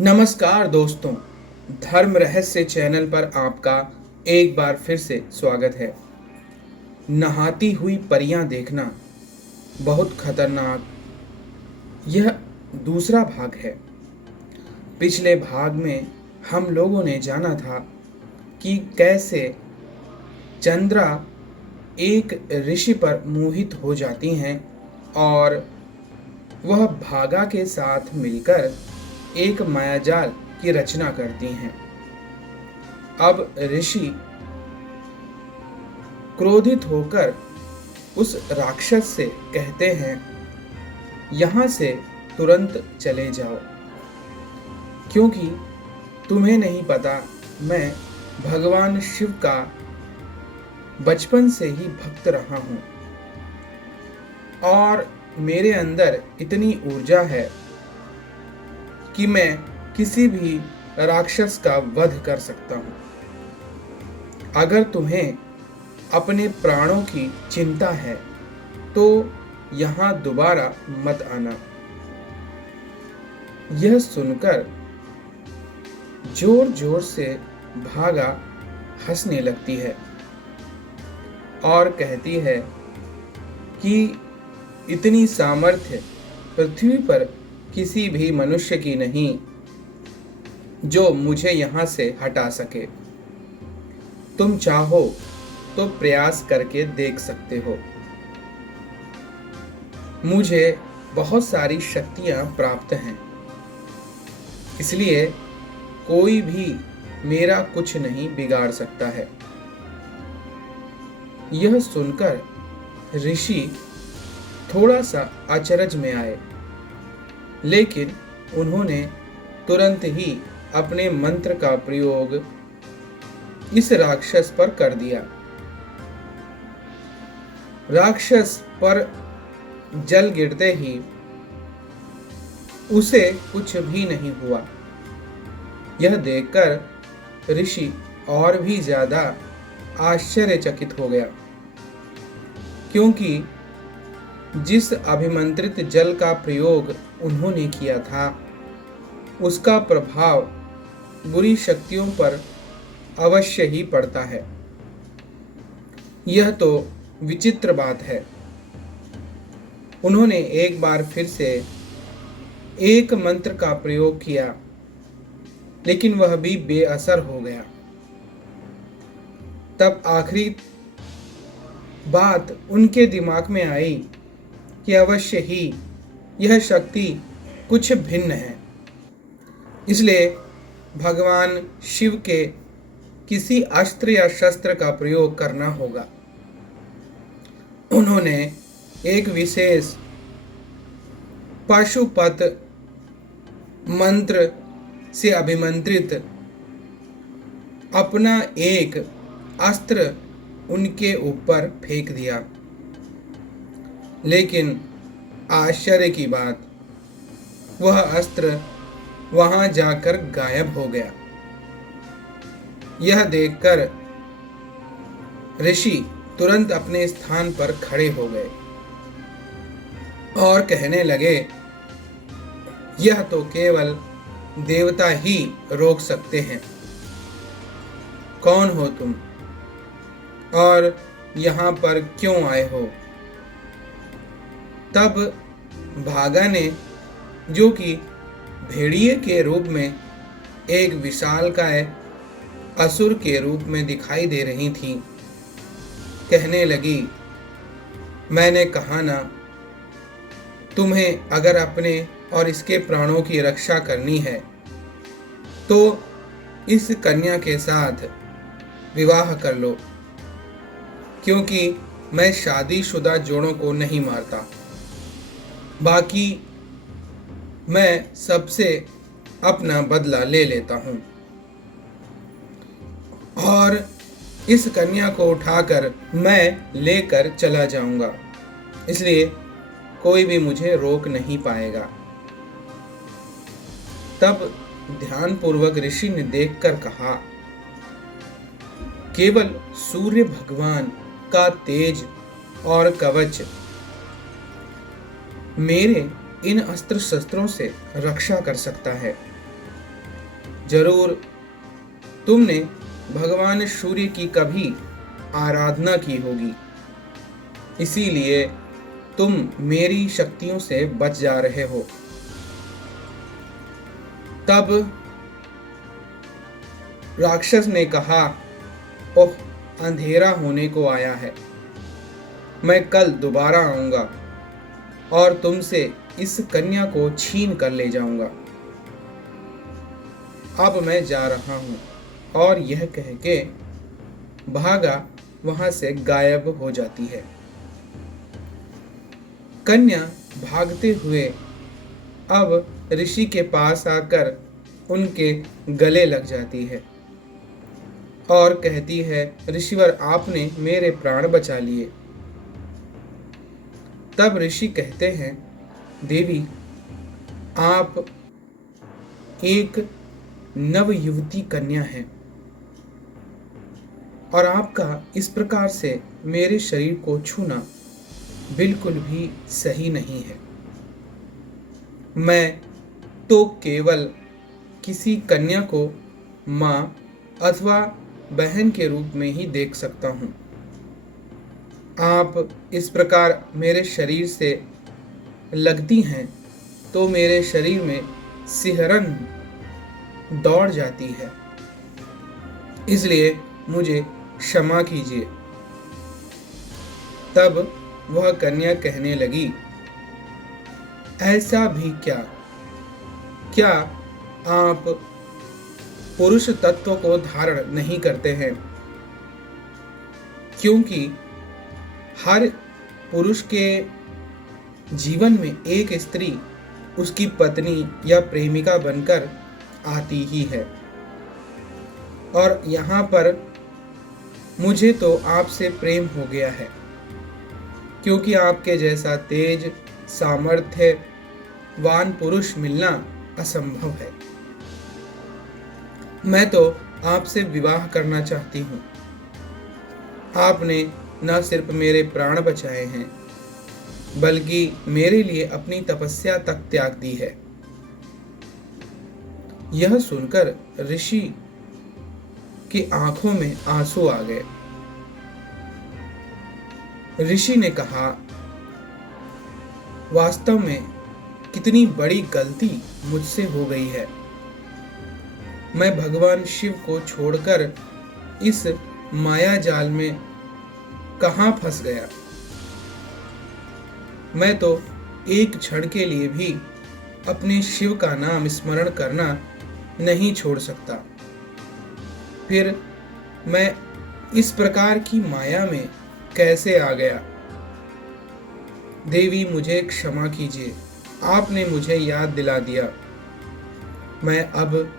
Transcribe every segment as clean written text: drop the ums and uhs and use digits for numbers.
नमस्कार दोस्तों, धर्म रहस्य चैनल पर आपका एक बार फिर से स्वागत है। नहाती हुई परियां देखना बहुत खतरनाक, यह दूसरा भाग है। पिछले भाग में हम लोगों ने जाना था कि कैसे चंद्रा एक ऋषि पर मोहित हो जाती हैं और वह भागा के साथ मिलकर एक मायाजाल की रचना करती हैं। अब ऋषि क्रोधित होकर उस राक्षस से कहते हैं, यहाँ से तुरंत चले जाओ, क्योंकि तुम्हें नहीं पता मैं भगवान शिव का बचपन से ही भक्त रहा हूँ और मेरे अंदर इतनी ऊर्जा है कि मैं किसी भी राक्षस का वध कर सकता हूँ। अगर तुम्हें अपने प्राणों की चिंता है तो यहाँ दोबारा मत आना। यह सुनकर जोर जोर से भागा हंसने लगती है और कहती है कि इतनी सामर्थ्य पृथ्वी पर किसी भी मनुष्य की नहीं जो मुझे यहाँ से हटा सके। तुम चाहो तो प्रयास करके देख सकते हो। मुझे बहुत सारी शक्तियाँ प्राप्त हैं, इसलिए कोई भी मेरा कुछ नहीं बिगाड़ सकता है। यह सुनकर ऋषि थोड़ा सा अचरज में आए, लेकिन उन्होंने तुरंत ही अपने मंत्र का प्रयोग इस राक्षस पर कर दिया। राक्षस पर जल गिरते ही उसे कुछ भी नहीं हुआ। यह देखकर ऋषि और भी ज्यादा आश्चर्यचकित हो गया, क्योंकि जिस अभिमंत्रित जल का प्रयोग उन्होंने किया था उसका प्रभाव बुरी शक्तियों पर अवश्य ही पड़ता है। यह तो विचित्र बात है। उन्होंने एक बार फिर से एक मंत्र का प्रयोग किया, लेकिन वह भी बेअसर हो गया। तब आखिरी बात उनके दिमाग में आई कि अवश्य ही यह शक्ति कुछ भिन्न है, इसलिए भगवान शिव के किसी अस्त्र या शस्त्र का प्रयोग करना होगा। उन्होंने एक विशेष पाशुपत मंत्र से अभिमंत्रित अपना एक अस्त्र उनके ऊपर फेंक दिया, लेकिन आश्चर्य की बात, वह अस्त्र वहां जाकर गायब हो गया। यह देखकर ऋषि तुरंत अपने स्थान पर खड़े हो गए और कहने लगे, यह तो केवल देवता ही रोक सकते हैं। कौन हो तुम और यहाँ पर क्यों आए हो? तब भागा ने, जो कि भेड़िए के रूप में एक विशालकाय असुर के रूप में दिखाई दे रही थी, कहने लगी, मैंने कहा ना, तुम्हें अगर अपने और इसके प्राणों की रक्षा करनी है तो इस कन्या के साथ विवाह कर लो, क्योंकि मैं शादीशुदा जोड़ों को नहीं मारता। बाकी मैं सबसे अपना बदला ले लेता हूँ और इस कन्या को उठाकर मैं लेकर चला जाऊंगा, इसलिए कोई भी मुझे रोक नहीं पाएगा। तब ध्यानपूर्वक ऋषि ने देखकर कहा, केवल सूर्य भगवान का तेज और कवच मेरे इन अस्त्र शस्त्रों से रक्षा कर सकता है। जरूर तुमने भगवान सूर्य की कभी आराधना की होगी, इसीलिए तुम मेरी शक्तियों से बच जा रहे हो। तब राक्षस ने कहा, ओह, अंधेरा होने को आया है, मैं कल दोबारा आऊंगा और तुमसे इस कन्या को छीन कर ले जाऊंगा। अब मैं जा रहा हूं। और यह कह के भागा वहां से गायब हो जाती है। कन्या भागते हुए अब ऋषि के पास आकर उनके गले लग जाती है और कहती है, ऋषिवर, आपने मेरे प्राण बचा लिए। तब ऋषि कहते हैं, देवी, आप एक नव युवती कन्या हैं और आपका इस प्रकार से मेरे शरीर को छूना बिल्कुल भी सही नहीं है। मैं तो केवल किसी कन्या को माँ अथवा बहन के रूप में ही देख सकता हूँ। आप इस प्रकार मेरे शरीर से लगती हैं तो मेरे शरीर में सिहरन दौड़ जाती है, इसलिए मुझे क्षमा कीजिए। तब वह कन्या कहने लगी, ऐसा भी क्या आप पुरुष तत्व को धारण नहीं करते हैं? क्योंकि हर पुरुष के जीवन में एक स्त्री उसकी पत्नी या प्रेमिका बनकर आती ही है। और यहाँ पर मुझे तो आपसे प्रेम हो गया है, क्योंकि आपके जैसा तेज सामर्थ्यवान पुरुष मिलना असंभव है। मैं तो आपसे विवाह करना चाहती हूँ। आपने न सिर्फ मेरे प्राण बचाए हैं, बल्कि मेरे लिए अपनी तपस्या तक त्याग दी है। यह सुनकर ऋषि की आंखों में आंसू आ गए। ऋषि ने कहा, वास्तव में कितनी बड़ी गलती मुझसे हो गई है। मैं भगवान शिव को छोड़कर इस माया जाल में कहां फंस गया। मैं तो एक क्षण के लिए भी अपने शिव का नाम स्मरण करना नहीं छोड़ सकता। फिर मैं इस प्रकार की माया में कैसे आ गया? देवी, मुझे क्षमा कीजिए, आपने मुझे याद दिला दिया। मैं अब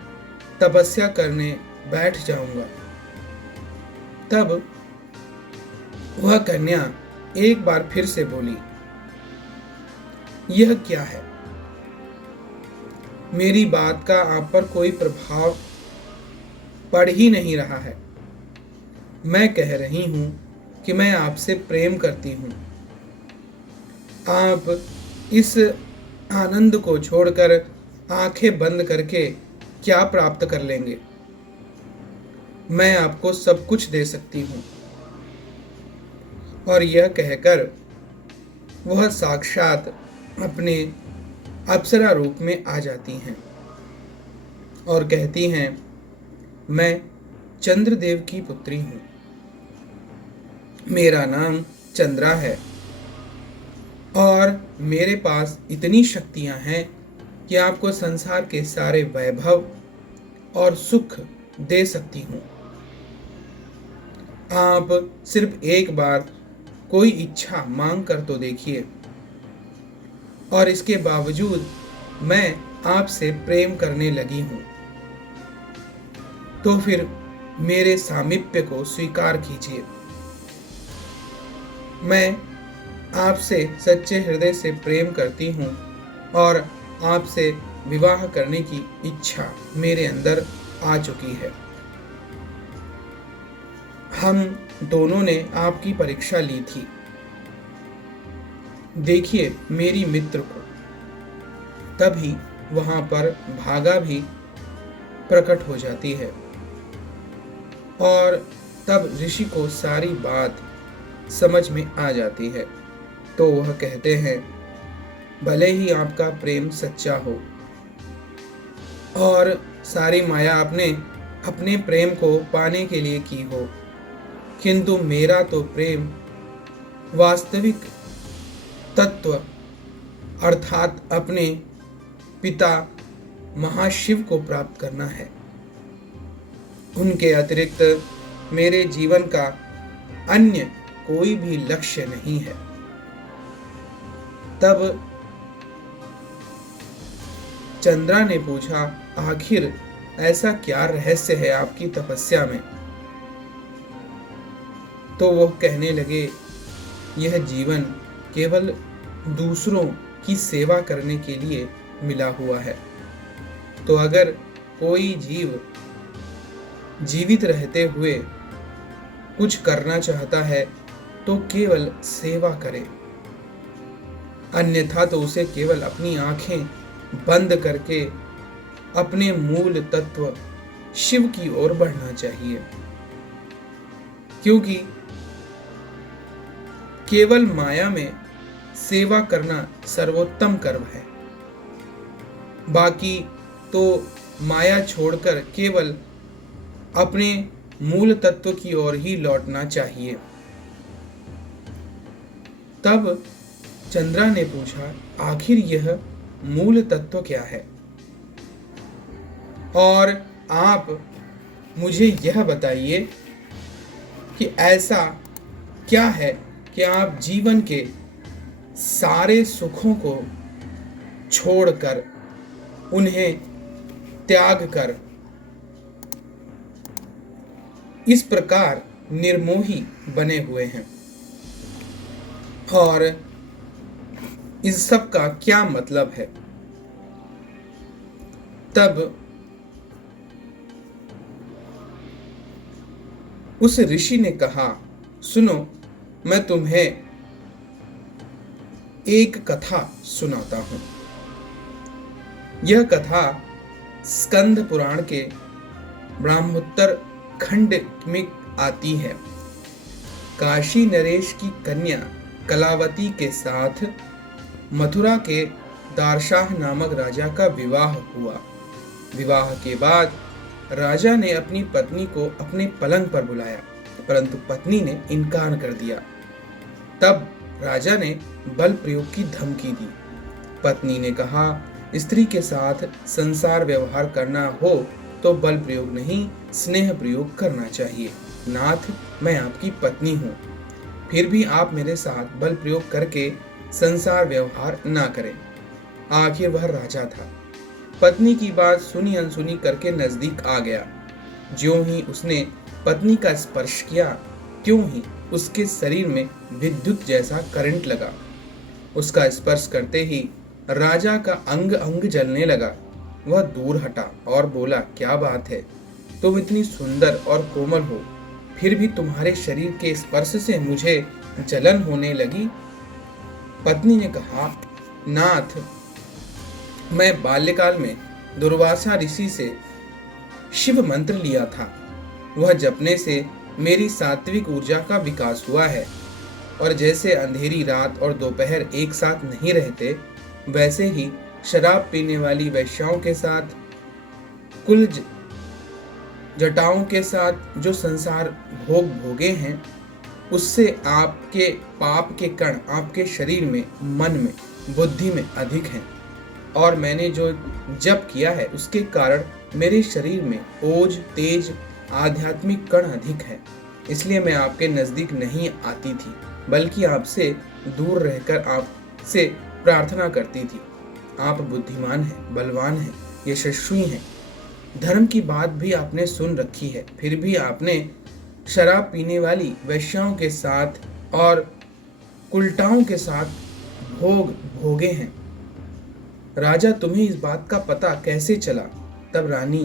तपस्या करने बैठ जाऊंगा। तब वह कन्या एक बार फिर से बोली, यह क्या है? मेरी बात का आप पर कोई प्रभाव पड़ ही नहीं रहा है। मैं कह रही हूं कि मैं आपसे प्रेम करती हूं। आप इस आनंद को छोड़कर आंखें बंद करके क्या प्राप्त कर लेंगे? मैं आपको सब कुछ दे सकती हूं। और यह कहकर वह साक्षात अपने अप्सरा रूप में आ जाती हैं और कहती हैं, मैं चंद्रदेव की पुत्री हूं। मेरा नाम चंद्रा है और मेरे पास इतनी शक्तियां हैं कि आपको संसार के सारे वैभव और सुख दे सकती हूं। आप सिर्फ एक बार कोई इच्छा मांग कर तो देखिए, और इसके बावजूद मैं आपसे प्रेम करने लगी हूं। तो फिर मेरे सामीप्य को स्वीकार कीजिए। मैं आपसे सच्चे हृदय से प्रेम करती हूं और आपसे विवाह करने की इच्छा मेरे अंदर आ चुकी है। हम दोनों ने आपकी परीक्षा ली थी। देखिए मेरी मित्र को। तभी वहां पर भागा भी प्रकट हो जाती है और तब ऋषि को सारी बात समझ में आ जाती है। तो वह कहते हैं, भले ही आपका प्रेम सच्चा हो और सारी माया आपने अपने प्रेम को पाने के लिए की हो, किंतु मेरा तो प्रेम वास्तविक तत्व अर्थात अपने पिता महाशिव को प्राप्त करना है। उनके अतिरिक्त मेरे जीवन का अन्य कोई भी लक्ष्य नहीं है। तब चंद्रा ने पूछा, आखिर ऐसा क्या रहस्य है आपकी तपस्या में? तो वो कहने लगे, यह जीवन केवल दूसरों की सेवा करने के लिए मिला हुआ है। तो अगर कोई जीव जीवित रहते हुए कुछ करना चाहता है तो केवल सेवा करे, अन्यथा तो उसे केवल अपनी आंखें बंद करके अपने मूल तत्व शिव की ओर बढ़ना चाहिए, क्योंकि केवल माया में सेवा करना सर्वोत्तम कर्म है। बाकी तो माया छोड़कर केवल अपने मूल तत्व की ओर ही लौटना चाहिए। तब चंद्रा ने पूछा, आखिर यह मूल तत्व क्या है? और आप मुझे यह बताइए कि ऐसा क्या है कि आप जीवन के सारे सुखों को छोड़कर, उन्हें त्याग कर इस प्रकार निर्मोही बने हुए हैं, और इस सब का क्या मतलब है? तब उस ऋषि ने कहा, सुनो, मैं तुम्हें एक कथा सुनाता हूं। यह कथा स्कंद पुराण के ब्रह्मोत्तर खंड में आती है। काशी नरेश की कन्या कलावती के साथ मथुरा के दारशाह नामक राजा का विवाह हुआ। विवाह के बाद राजा ने अपनी पत्नी को अपने पलंग पर बुलाया, परंतु पत्नी ने इनकार कर दिया। तब राजा ने बल प्रयोग की धमकी दी। पत्नी ने कहा, स्त्री के साथ संसार व्यवहार करना हो तो बल प्रयोग नहीं, स्नेह प्रयोग करना चाहिए। नाथ, मैं आपकी पत्नी हूँ, फिर भी आप मेरे साथ बल प्रयोग करके संसार व्यवहार ना करें। आखिर वह राजा था। पत्नी की बात सुनी अनसुनी करके नजदीक आ गया। ज्यों ही उसने पत्नी का स्पर्श किया, त्यों ही उसके शरीर में विद्युत जैसा करंट लगा। उसका स्पर्श करते ही राजा का अंग अंग जलने लगा। वह दूर हटा और बोला, क्या बात है, तुम इतनी सुंदर और कोमल हो, फिर भी तुम्हारे शरीर के स्पर्श से मुझे जलन होने लगी। पत्नी ने कहा, नाथ, मैं बाल्यकाल में दुर्वासा ऋषि से शिव मंत्र लिया था। वह जपने से मेरी सात्विक ऊर्जा का विकास हुआ है, और जैसे अंधेरी रात और दोपहर एक साथ नहीं रहते, वैसे ही शराब पीने वाली वैश्याओं के साथ, कुल जटाओं के साथ जो संसार भोग भोगे हैं, उससे आपके पाप के कण आपके शरीर में, मन में, बुद्धि में अधिक हैं, और मैंने जो जप किया है उसके कारण मेरे शरीर में ओज, तेज, आध्यात्मिक कण अधिक है। इसलिए मैं आपके नजदीक नहीं आती थी, बल्कि आपसे दूर रहकर आपसे प्रार्थना करती थी। आप बुद्धिमान हैं, बलवान हैं, यशस्वी हैं, धर्म की बात भी आपने सुन रखी है, फिर भी आपने शराब पीने वाली वैश्याओं के साथ और कुलटाओं के साथ भोग भोगे हैं। राजा, तुम्हें इस बात का पता कैसे चला? तब रानी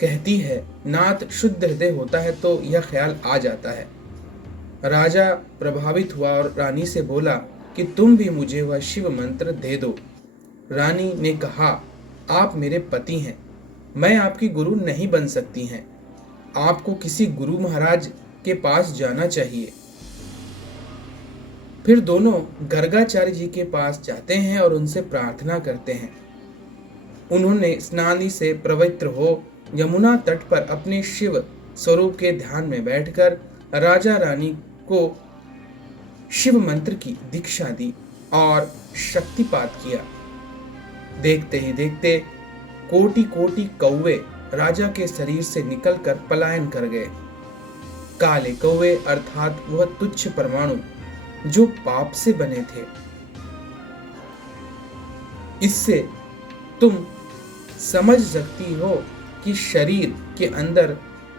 कहती है, नाथ, शुद्ध हृदय होता है तो यह ख्याल आ जाता है। राजा प्रभावित हुआ और रानी से बोला कि तुम भी मुझे वह शिव मंत्र दे दो। रानी ने कहा, आप मेरे पति हैं, मैं आपकी गुरु नहीं बन सकती हैं। आपको किसी गुरु महाराज के पास जाना चाहिए। फिर दोनों गर्गाचार्य जी के पास जाते हैं और उनसे प्रार्थना करते हैं। उन्होंने स्नान से पवित्र हो यमुना तट पर अपने शिव स्वरूप के ध्यान में बैठकर राजा रानी को शिव मंत्र की दीक्षा दी और शक्तिपात किया। देखते ही देखते कोटि कोटि कौवे राजा के शरीर से निकलकर पलायन कर गए। काले कौवे अर्थात वह तुच्छ परमाणु जो पाप से बने थे। इससे तुम समझ सकती हो कि शरीर के अंदर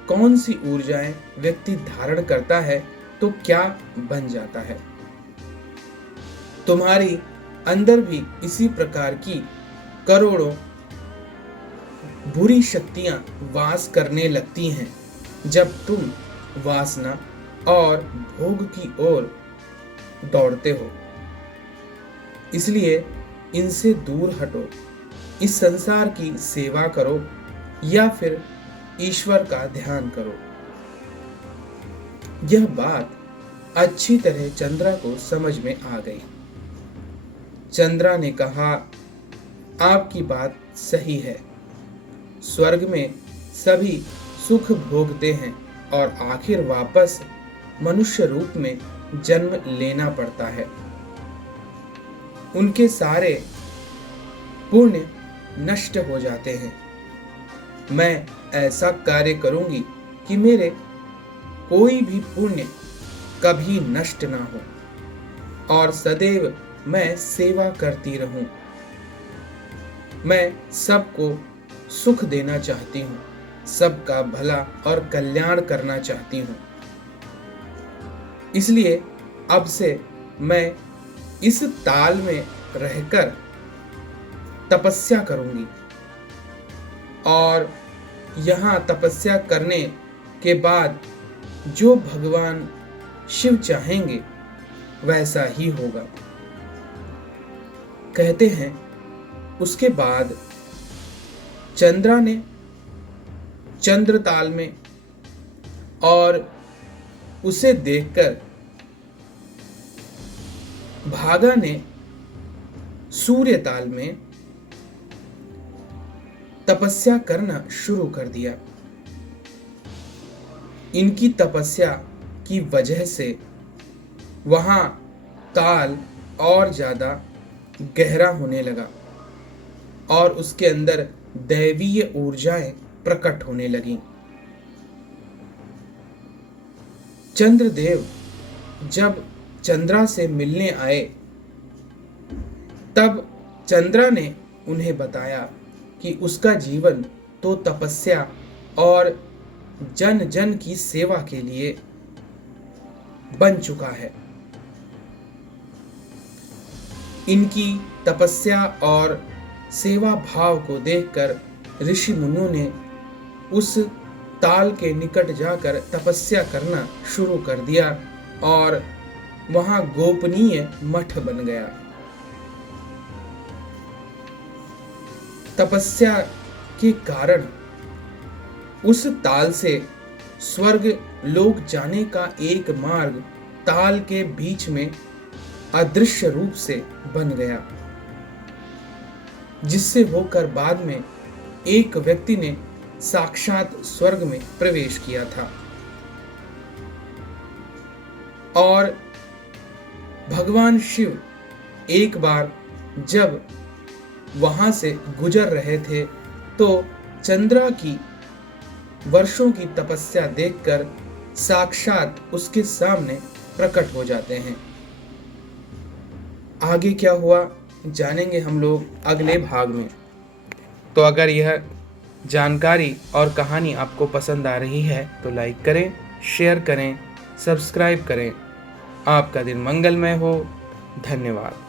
कौन सी ऊर्जाएं व्यक्ति धारण करता है तो क्या बन जाता है। तुम्हारी अंदर भी इसी प्रकार की करोड़ों बुरी शक्तियां वास करने लगती हैं जब तुम वासना और भोग की ओर दौड़ते हो। इसलिए इनसे दूर हटो। इस संसार की सेवा करो या फिर ईश्वर का ध्यान करो। यह बात अच्छी तरह चंद्रा को समझ में आ गई। चंद्रा ने कहा, आपकी बात सही है। स्वर्ग में सभी सुख भोगते हैं और आखिर वापस मनुष्य रूप में जन्म लेना पड़ता है। उनके सारे पुण्य नष्ट हो जाते हैं। मैं ऐसा कार्य करूंगी कि मेरे कोई भी पुण्य कभी नष्ट ना हो और सदैव मैं सेवा करती रहूं। मैं सबको सुख देना चाहती हूं, सबका भला और कल्याण करना चाहती हूं। इसलिए अब से मैं इस ताल में रहकर तपस्या करूंगी और यहाँ तपस्या करने के बाद जो भगवान शिव चाहेंगे वैसा ही होगा। कहते हैं उसके बाद चंद्रा ने चंद्रताल में और उसे देखकर भागा ने सूर्यताल में तपस्या करना शुरू कर दिया। इनकी तपस्या की वजह से वहां ताल और ज्यादा गहरा होने लगा और उसके अंदर दैवीय ऊर्जाएं प्रकट होने लगीं। चंद्रदेव जब चंद्रा से मिलने आए तब चंद्रा ने उन्हें बताया कि उसका जीवन तो तपस्या और जन जन की सेवा के लिए बन चुका है। इनकी तपस्या और सेवा भाव को देखकर ऋषि मुनियों ने उस ताल के निकट जाकर तपस्या करना शुरू कर दिया और वहां गोपनीय मठ बन गया। तपस्या के कारण उस ताल से स्वर्ग लोक जाने का एक मार्ग ताल के बीच में अदृश्य रूप से बन गया, जिससे होकर बाद में एक व्यक्ति ने साक्षात स्वर्ग में प्रवेश किया था। और भगवान शिव एक बार जब वहां से गुजर रहे थे तो चंद्रा की वर्षों की तपस्या देखकर साक्षात उसके सामने प्रकट हो जाते हैं। आगे क्या हुआ जानेंगे हम लोग अगले भाग में। तो अगर यह जानकारी और कहानी आपको पसंद आ रही है तो लाइक करें, शेयर करें, सब्सक्राइब करें। आपका दिन मंगलमय हो। धन्यवाद।